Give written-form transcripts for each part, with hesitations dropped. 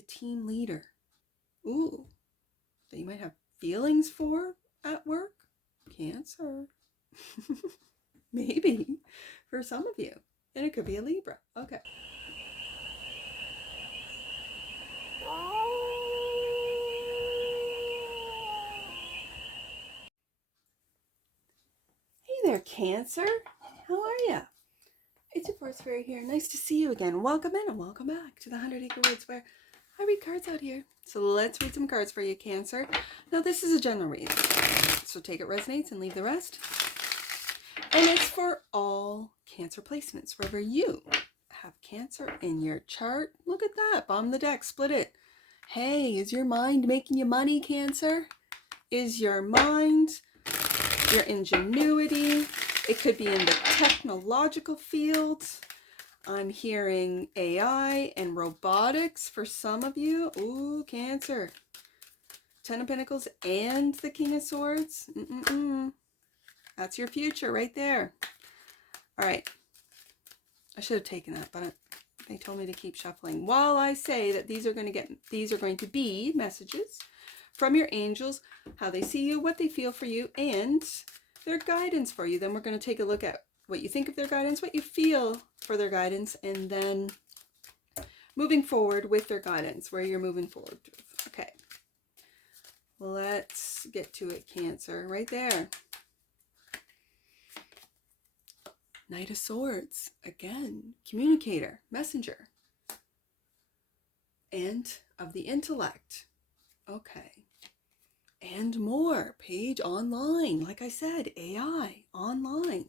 the team leader. Ooh, that you might have feelings for at work. Cancer. Maybe for some of you. And it could be a Libra. Okay. Hey there, Cancer. How are ya? It's your Force Fairy here. Nice to see you again. Welcome in and welcome back to the 100 Acre Woods, where I read cards out here. So let's read some cards for you, Cancer. Now this is a general read, so take it resonates and leave the rest. And it's for all Cancer placements, wherever you have Cancer in your chart. Look at that. Bottom of the deck, split it. Hey, is your mind making you money, Cancer? Is your mind, your ingenuity? It could be in the technological field. I'm hearing AI and robotics for some of you. Ooh, Cancer. Ten of Pentacles and the King of Swords. That's your future right there. All right. I should have taken that, but they told me to keep shuffling. While I say that these are going to be messages from your angels, how they see you, what they feel for you, and their guidance for you. Then we're going to take a look at what you think of their guidance, what you feel for their guidance, and then moving forward with their guidance, where you're moving forward. Okay. Let's get to it, Cancer. Right there. Knight of Swords. Again, communicator, messenger. And of the intellect. Okay. And more. Page online. Like I said, AI online.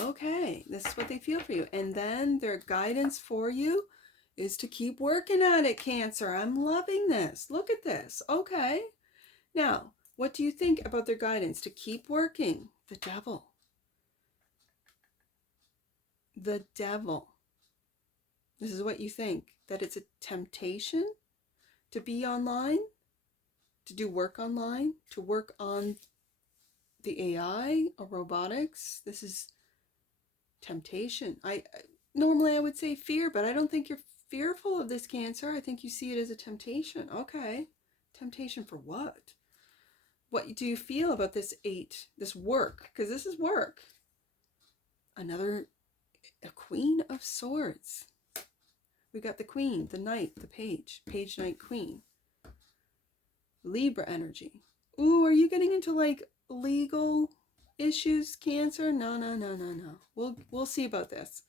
Okay. This is what they feel for you. And then their guidance for you is to keep working at it, Cancer. I'm loving this. Look at this. Okay. Now, what do you think about their guidance? To keep working. The Devil. The Devil. This is what you think. That it's a temptation to be online, to do work online, to work on the AI or robotics. This is temptation. Normally I would say fear, but I don't think you're fearful of this, Cancer. I think you see it as a temptation. Okay. Temptation for what? What do you feel about this 8, this work? Because this is work. A Queen of Swords. We got the Queen, the Knight, the Page. Page, Knight, Queen. Libra energy. Ooh, are you getting into like legal issues, Cancer? No. We'll see about this.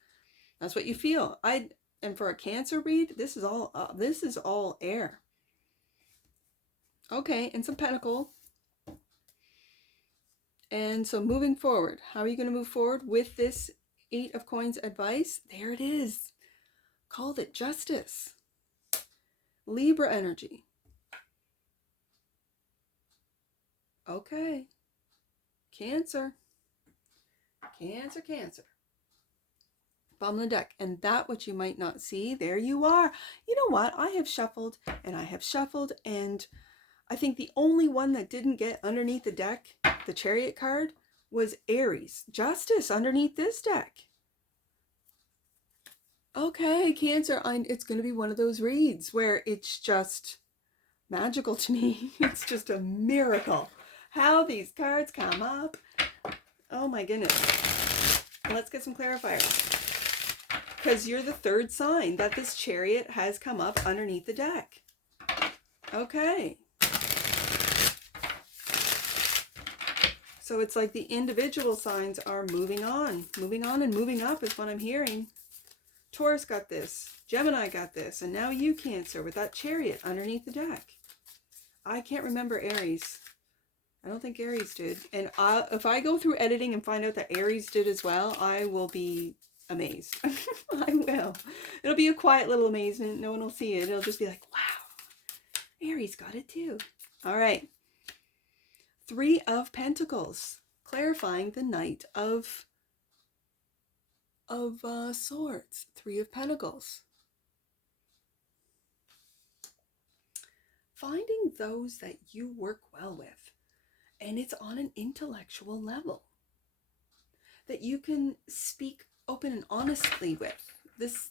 That's what you feel. And for a Cancer read, this is all air. Okay, and some Pentacle. And so moving forward, how are you going to move forward with this 8 of Coins advice? There it is. Called it Justice. Libra energy. Okay. Cancer. Cancer. Bottom of the deck. And that which you might not see, there you are. You know what? I have shuffled, and I think the only one that didn't get underneath the deck, the Chariot card, was Aries. Justice underneath this deck. Okay, Cancer, it's going to be one of those reads where it's just magical to me. It's just a miracle how these cards come up. Oh my goodness. Let's get some clarifiers. Because you're the third sign that this Chariot has come up underneath the deck. Okay. So it's like the individual signs are moving on and moving up is what I'm hearing. Taurus got this, Gemini got this, and now you, Cancer, with that Chariot underneath the deck. I can't remember Aries. I don't think Aries did. And if I go through editing and find out that Aries did as well, I will be amazed. I will. It'll be a quiet little amazement. No one will see it. It'll just be like, wow, Aries got it too. All right. 3 of Pentacles, clarifying the Knight of Swords. 3 of Pentacles. Finding those that you work well with, and it's on an intellectual level, that you can speak open and honestly with.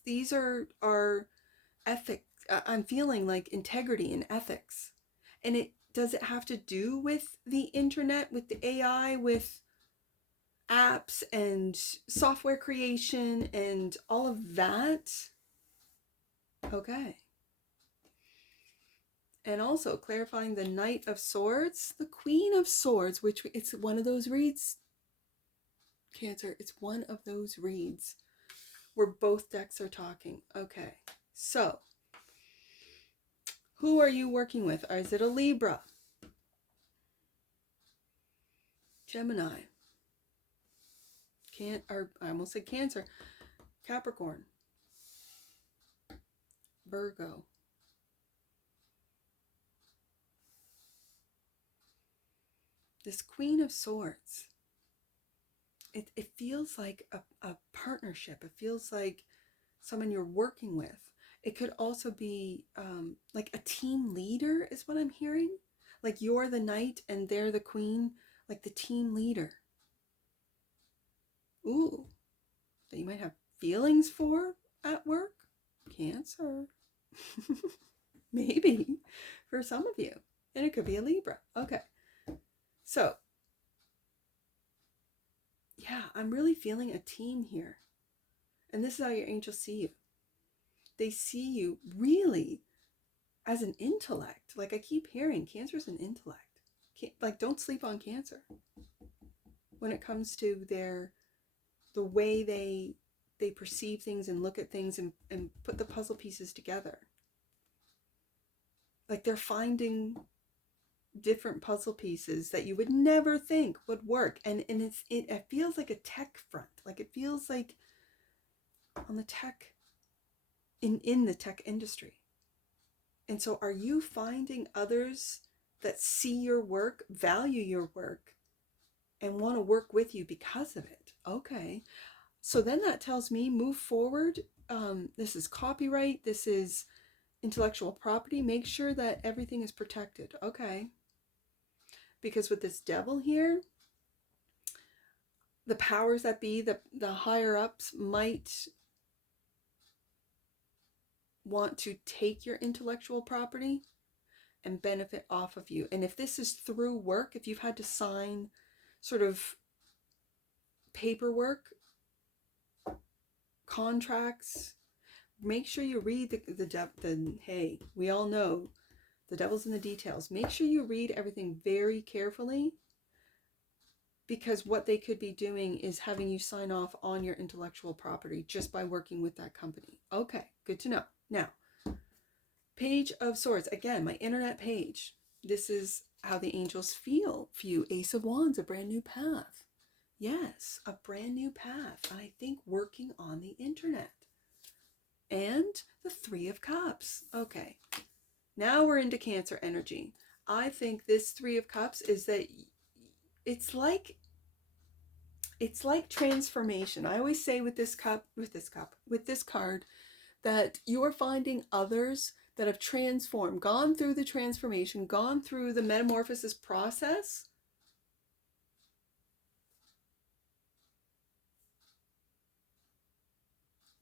These are I'm feeling like integrity and ethics. And does it have to do with the internet, with the AI, with apps and software creation and all of that? Okay. And also clarifying the Knight of Swords, the Queen of Swords, which it's one of those reads, Cancer, it's one of those reads where both decks are talking. Okay, so who are you working with? Is it a Libra? Gemini? I almost said Cancer. Capricorn? Virgo? This Queen of Swords, it feels like a partnership. It feels like someone you're working with. It could also be like a team leader is what I'm hearing. Like you're the knight and they're the queen, like the team leader. Ooh, that you might have feelings for at work. Cancer. Maybe for some of you. And it could be a Libra. Okay. So, yeah, I'm really feeling a team here. And this is how your angels see you. They see you really as an intellect. Like I keep hearing, Cancer is an intellect. Like don't sleep on Cancer when it comes to the way they perceive things and look at things and put the puzzle pieces together. Like they're finding different puzzle pieces that you would never think would work. And it feels like a tech front. Like it feels like on the tech, in the tech industry. And so are you finding others that see your work, value your work, and want to work with you because of it? Okay. So then that tells me move forward. This is copyright. This is intellectual property. Make sure that everything is protected. Okay. Because with this devil here, the powers that be, the higher ups might want to take your intellectual property and benefit off of you. And if this is through work, if you've had to sign sort of paperwork, contracts, make sure you read the hey, we all know the devil's in the details. Make sure you read everything very carefully, because what they could be doing is having you sign off on your intellectual property just by working with that company. Okay, good to know. Now, Page of Swords, again, my internet page. This is how the angels feel for you. Ace of Wands, a brand new path. Yes, a brand new path. I think working on the internet. And the Three of Cups. Okay, now we're into Cancer energy. I think this Three of Cups is that it's like transformation. I always say with this card, that you are finding others that have transformed, gone through the transformation, gone through the metamorphosis process,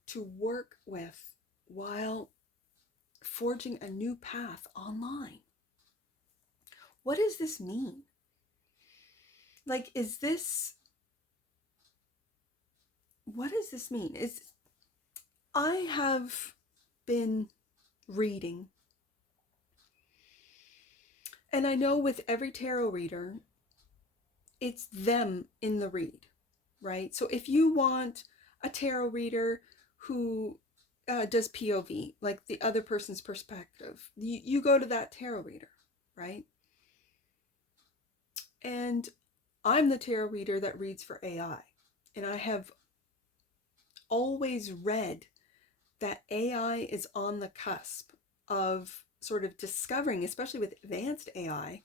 to work with while forging a new path online. What does this mean? Like, what does this mean? I have been reading, and I know with every tarot reader, it's them in the read, right? So if you want a tarot reader who does POV, like the other person's perspective, you go to that tarot reader, right? And I'm the tarot reader that reads for AI. And I have always read that AI is on the cusp of sort of discovering, especially with advanced AI,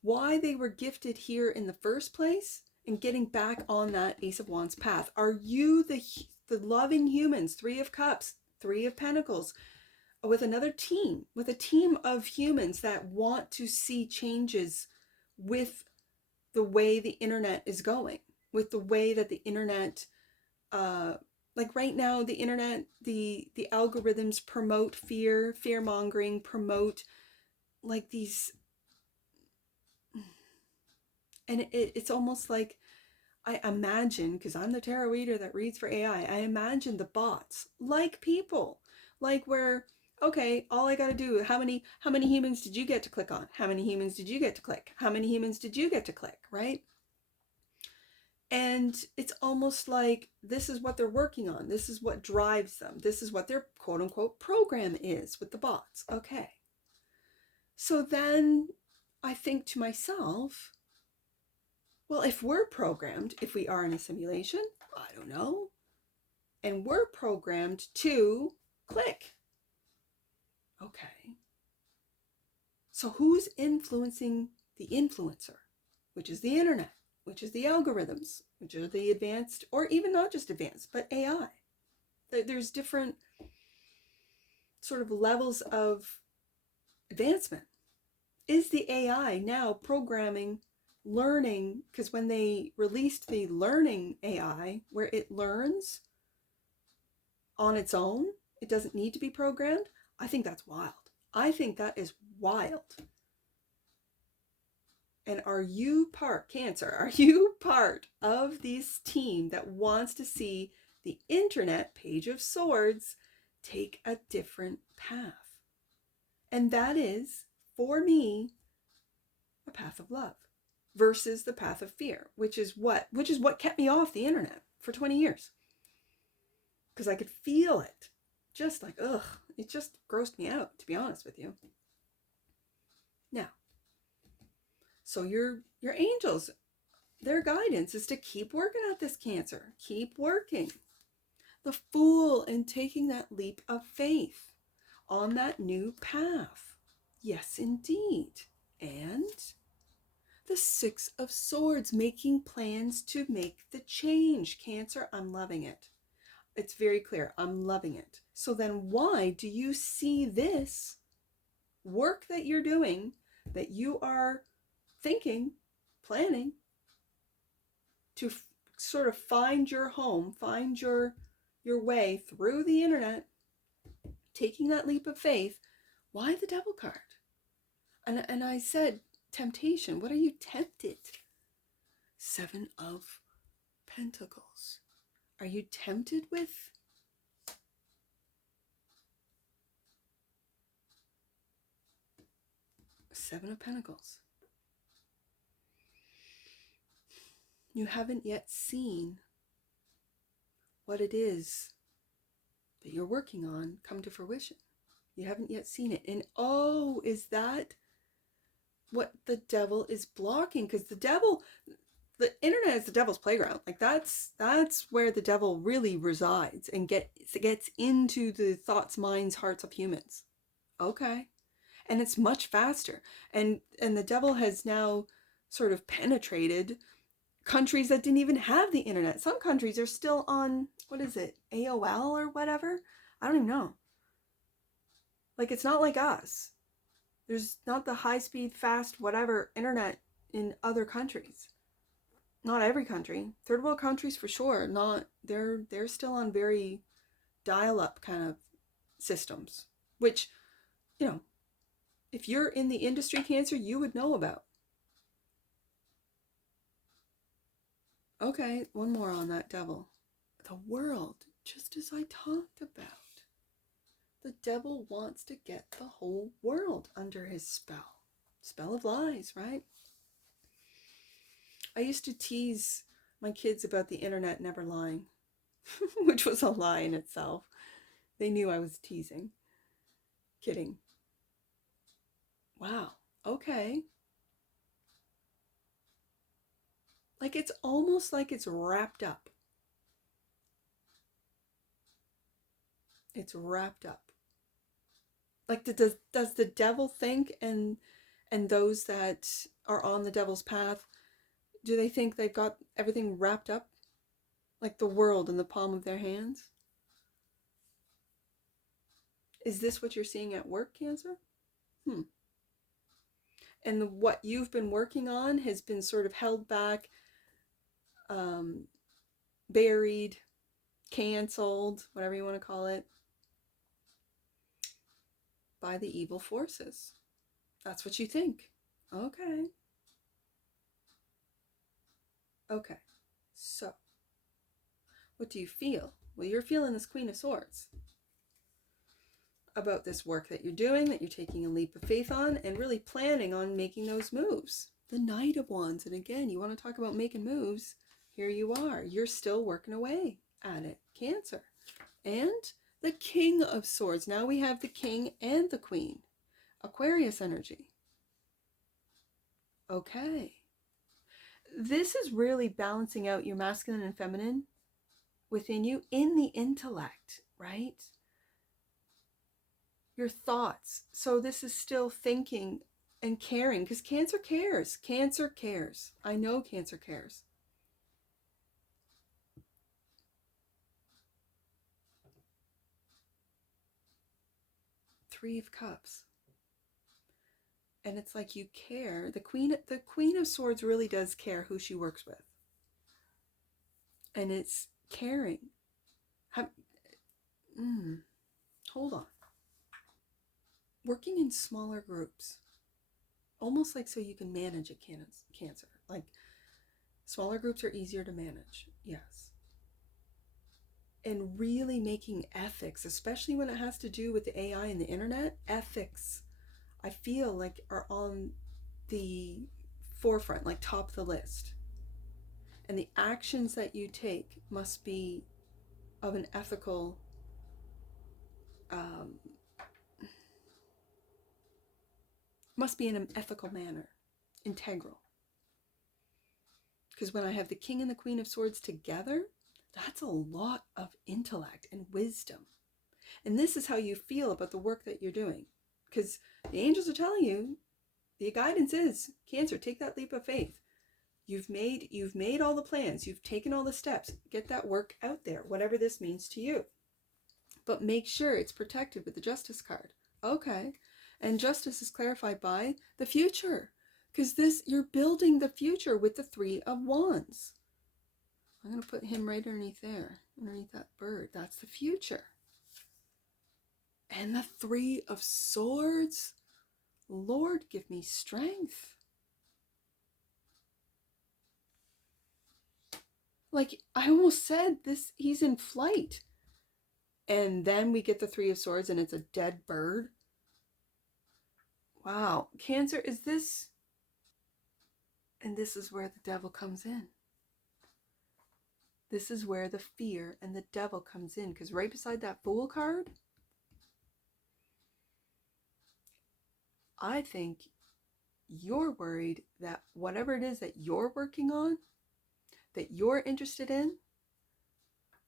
why they were gifted here in the first place and getting back on that Ace of Wands path. Are you the loving humans, Three of Cups, Three of Pentacles, with another team, with a team of humans that want to see changes with the way the internet is going, with the way that the internet Like right now, the internet, the algorithms promote fear mongering, promote like these, and it's almost like I imagine, because I'm the tarot reader that reads for AI, I imagine the bots like people, like where, okay, all I got to do, how many humans did you get to click on? How many humans did you get to click? How many humans did you get to click, right? And it's almost like this is what they're working on. This is what drives them. This is what their quote unquote program is with the bots. Okay. So then I think to myself, well, if we're programmed, if we are in a simulation, I don't know, and we're programmed to click. Okay. So who's influencing the influencer, which is the internet, which is the algorithms, which are the advanced, or even not just advanced, but AI. There's different sort of levels of advancement. Is the AI now programming, learning? Because when they released the learning AI, where it learns on its own, it doesn't need to be programmed, I think that's wild. I think that is wild. And are you part, Cancer, are you part of this team that wants to see the internet Page of Swords take a different path? And that is, for me, a path of love versus the path of fear, which is what kept me off the internet for 20 years. Because I could feel it. Just like, ugh, it just grossed me out, to be honest with you. Now, so your angels, their guidance is to keep working at this, Cancer. Keep working. The Fool, and taking that leap of faith on that new path. Yes, indeed. And the Six of Swords, making plans to make the change. Cancer, I'm loving it. It's very clear. I'm loving it. So then why do you see this work that you're doing, that you are thinking, planning to sort of find your home, find your way through the internet, taking that leap of faith? Why the Devil card? And I said, temptation. What are you tempted? Seven of Pentacles. Are you tempted with Seven of Pentacles? You haven't yet seen what it is that you're working on come to fruition. You haven't yet seen it. And oh, is that what the Devil is blocking? Because the internet is the devil's playground. Like that's where the devil really resides and gets into the thoughts, minds, hearts of humans. Okay. And it's much faster. And the devil has now sort of penetrated countries that didn't even have the internet. Some countries are still on, what is it, AOL or whatever? I don't even know. Like, it's not like us. There's not the high-speed, fast, whatever internet in other countries. Not every country. Third world countries for sure. Not, they're still on very dial-up kind of systems, which, you know, if you're in the industry, Cancer, you would know about. Okay, one more on that Devil. The World, just as I talked about. The devil wants to get the whole world under his spell. Spell of lies, right? I used to tease my kids about the internet never lying, which was a lie in itself. They knew I was teasing. Kidding. Wow. Okay. Like it's almost like it's wrapped up. It's wrapped up. Like does the devil think, and those that are on the devil's path, do they think they've got everything wrapped up? Like the world in the palm of their hands? Is this what you're seeing at work, Cancer? And what you've been working on has been sort of held back, buried, canceled, whatever you want to call it, by the evil forces. That's what you think. Okay. Okay. So, what do you feel? Well, you're feeling this Queen of Swords about this work that you're doing, that you're taking a leap of faith on, and really planning on making those moves. The Knight of Wands, and again, you want to talk about making moves, here you are. You're still working away at it, Cancer. And the King of Swords. Now we have the King and the Queen. Aquarius energy. Okay. This is really balancing out your masculine and feminine within you in the intellect, right? Your thoughts. So this is still thinking and caring, because Cancer cares. Cancer cares. I know Cancer cares. Three of Cups. And it's like you care. The Queen of Swords really does care who she works with. And it's caring. Hold on. Working in smaller groups. Almost like so you can manage a Cancer. Like, smaller groups are easier to manage. Yes. And really making ethics, especially when it has to do with the AI and the internet, ethics, I feel like are on the forefront, like top of the list. And the actions that you take must be of an ethical, must be in an ethical manner, integral. Because when I have the King and the Queen of Swords together, that's a lot of intellect and wisdom. And this is how you feel about the work that you're doing. Because the angels are telling you, the guidance is, Cancer, take that leap of faith. You've made all the plans. You've taken all the steps. Get that work out there, whatever this means to you. But make sure it's protected with the Justice card. Okay. And justice is clarified by the future. Because you're building the future with the Three of Wands. I'm going to put him right underneath there, underneath that bird. That's the future. And the Three of Swords. Lord, give me strength. Like, I almost said this, he's in flight. And then we get the Three of Swords and it's a dead bird. Wow. Cancer, is this... And this is where the devil comes in. This is where the fear and the devil comes in. Because right beside that Fool card, I think you're worried that whatever it is that you're working on, that you're interested in,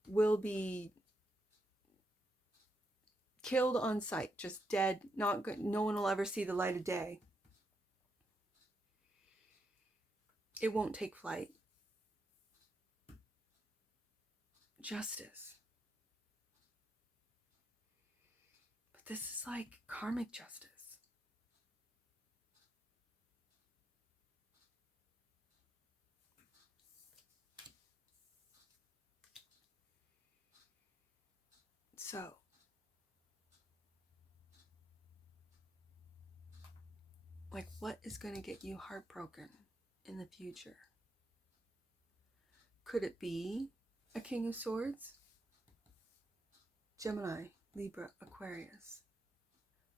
will be killed on sight, just dead, not good. No one will ever see the light of day. It won't take flight. Justice. But this is like karmic justice. So, like, what is going to get you heartbroken in the future? Could it be a King of Swords? Gemini, Libra, Aquarius.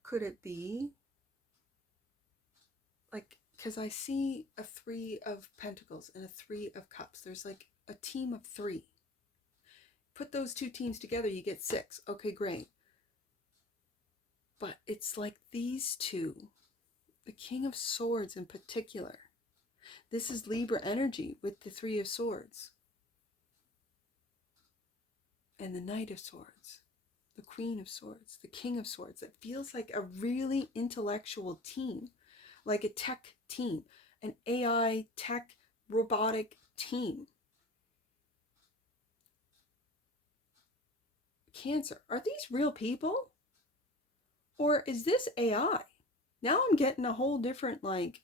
Could it be, like, because I see a Three of Pentacles and a Three of Cups. There's like a team of three. Put those two teams together, you get 6. Okay, great. But it's like these two, the King of Swords in particular. This is Libra energy with the Three of Swords. And the Knight of Swords, the Queen of Swords, the King of Swords. It feels like a really intellectual team, like a tech team, an AI tech robotic team. Cancer, are these real people? Or is this AI? Now I'm getting a whole different, like,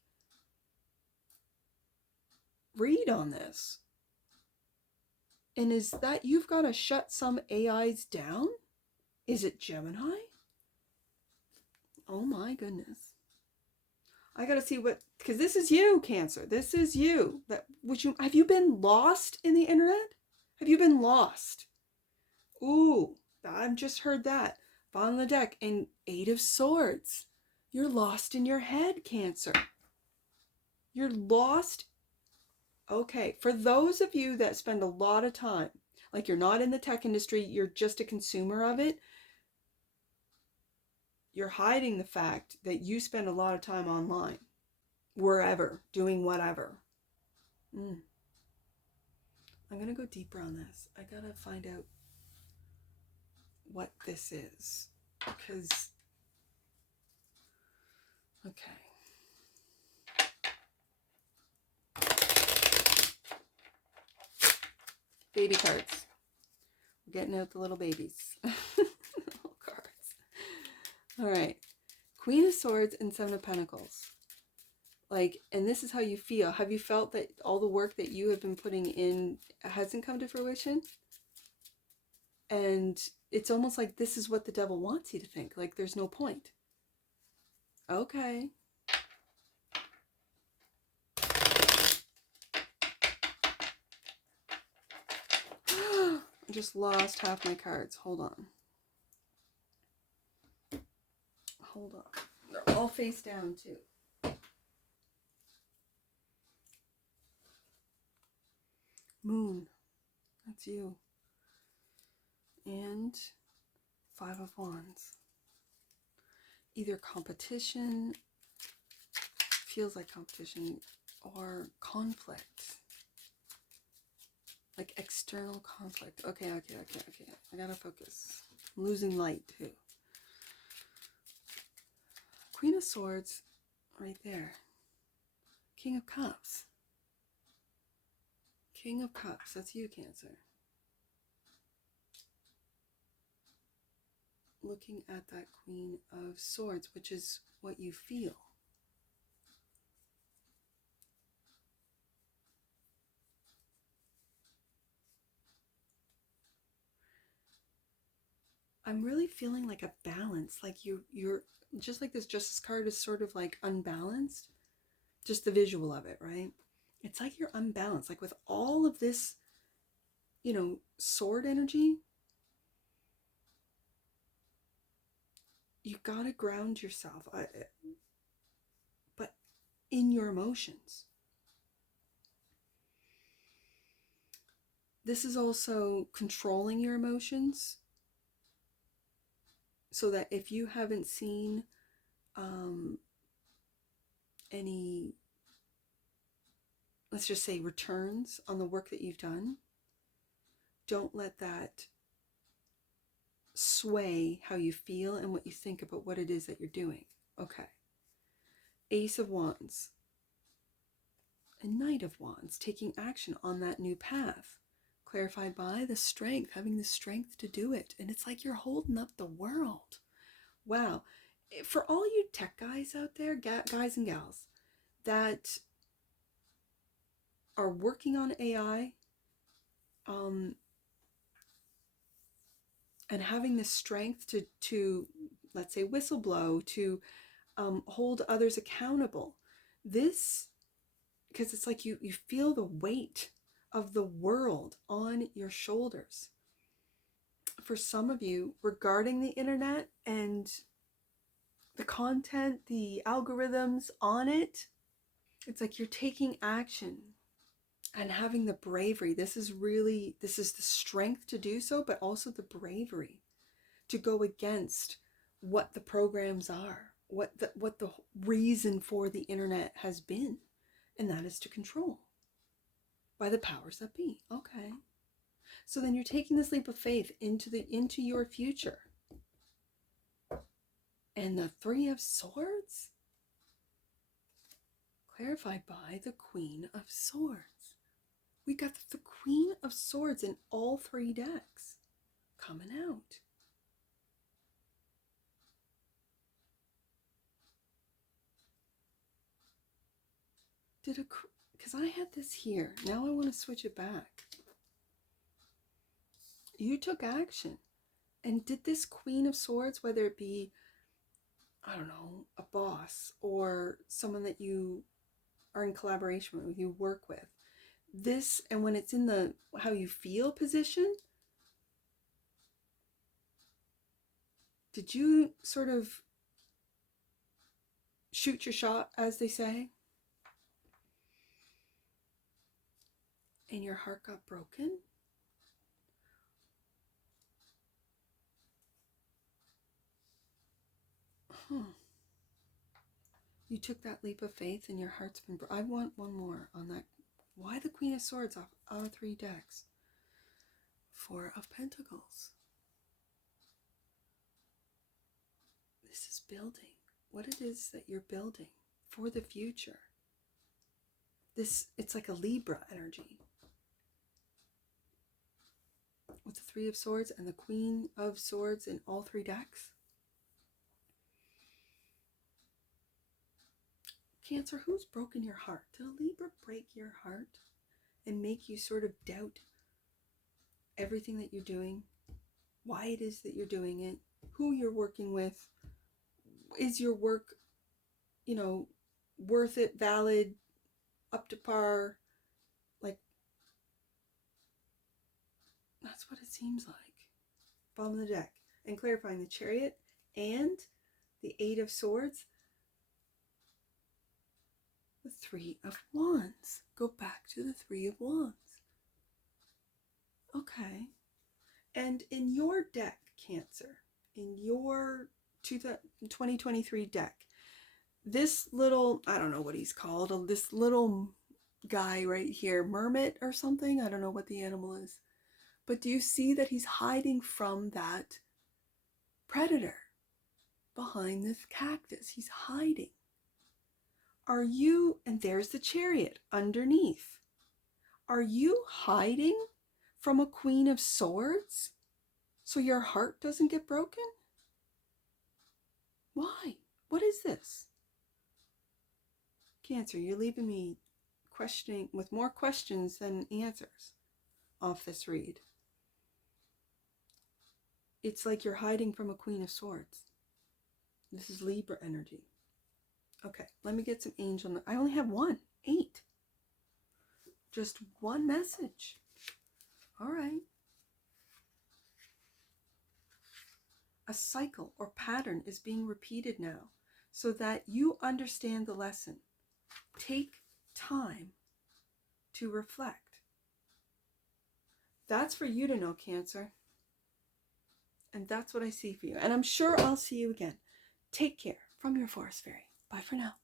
read on this. And is that you've got to shut some AIs down? Is it Gemini? Oh my goodness. I got to see what, because this is you, Cancer. This is you. Have you been lost in the internet? Have you been lost? Ooh, I've just heard that. Bottom of the deck and 8 of Swords. You're lost in your head, Cancer. You're lost. Okay, for those of you that spend a lot of time, like you're not in the tech industry, you're just a consumer of it, you're hiding the fact that you spend a lot of time online, wherever, doing whatever. I'm going to go deeper on this. I got to find out what this is. Because, okay. Baby cards. We're getting out the little babies. Little cards. All right. Queen of Swords and 7 of Pentacles. Like, and this is how you feel. Have you felt that all the work that you have been putting in hasn't come to fruition? And it's almost like this is what the devil wants you to think. Like, there's no point. Okay. I just lost half my cards. Hold on. Hold on. They're all face down, too. Moon. That's you. And 5 of Wands. Either competition, feels like competition, or conflict. Like external conflict. Okay. I gotta focus. I'm losing light too. Queen of Swords, right there. King of Cups. King of Cups, that's you, Cancer. Looking at that Queen of Swords, which is what you feel. I'm really feeling like a balance, like you're just like this Justice card is sort of like unbalanced. Just the visual of it, right? It's like you're unbalanced, like with all of this, sword energy. You gotta ground yourself, but in your emotions. This is also controlling your emotions, so that if you haven't seen any, let's just say, returns on the work that you've done, don't let that sway how you feel and what you think about what it is that you're doing. Okay. Ace of Wands and Knight of Wands, taking action on that new path, clarified by the strength, having the strength to do it. And it's like you're holding up the world. Wow. For all you tech guys out there, guys and gals, that are working on AI, and having the strength to let's say whistleblow, to hold others accountable, this, because it's like you feel the weight of the world on your shoulders. For some of you, regarding the internet and the content, the algorithms on it, it's like you're taking action and having the bravery. This is the strength to do so, but also the bravery to go against what the programs are, what the reason for the internet has been, and that is to control by the powers that be. Okay. So then you're taking this leap of faith into your future. And the 3 of Swords, clarified by the Queen of Swords. We got the Queen of Swords in all 3 decks coming out. Because I had this here. Now I want to switch it back. You took action. And did this Queen of Swords, whether it be, I don't know, a boss or someone that you are in collaboration with, you work with, this, and when it's in the how you feel position, did you sort of shoot your shot, as they say, and your heart got broken? You took that leap of faith and your heart's been I want one more on that. Why the Queen of Swords off our 3 decks? 4 of Pentacles. This is building. What it is that you're building for the future. This, it's like a Libra energy. With the 3 of Swords and the Queen of Swords in all 3 decks. Cancer, who's broken your heart? Did a Libra break your heart and make you sort of doubt everything that you're doing? Why it is that you're doing it? Who you're working with? Is your work, worth it, valid, up to par? Like, that's what it seems like. Bottom of the deck. And clarifying the Chariot and the 8 of Swords. The 3 of Wands. Go back to the 3 of Wands. Okay. And in your deck, Cancer, in your 2023 deck, this little, I don't know what he's called, this little guy right here, Mermit or something, I don't know what the animal is, but do you see that he's hiding from that predator behind this cactus? He's hiding. Are you, and there's the Chariot underneath. Are you hiding from a Queen of Swords so your heart doesn't get broken? Why? What is this? Cancer, you're leaving me questioning, with more questions than answers off this read. It's like you're hiding from a Queen of Swords. This is Libra energy. Okay, let me get some angel. I only have 1. 8. Just 1 message. All right. A cycle or pattern is being repeated now so that you understand the lesson. Take time to reflect. That's for you to know, Cancer. And that's what I see for you. And I'm sure I'll see you again. Take care from your Forest Fairy. Bye for now.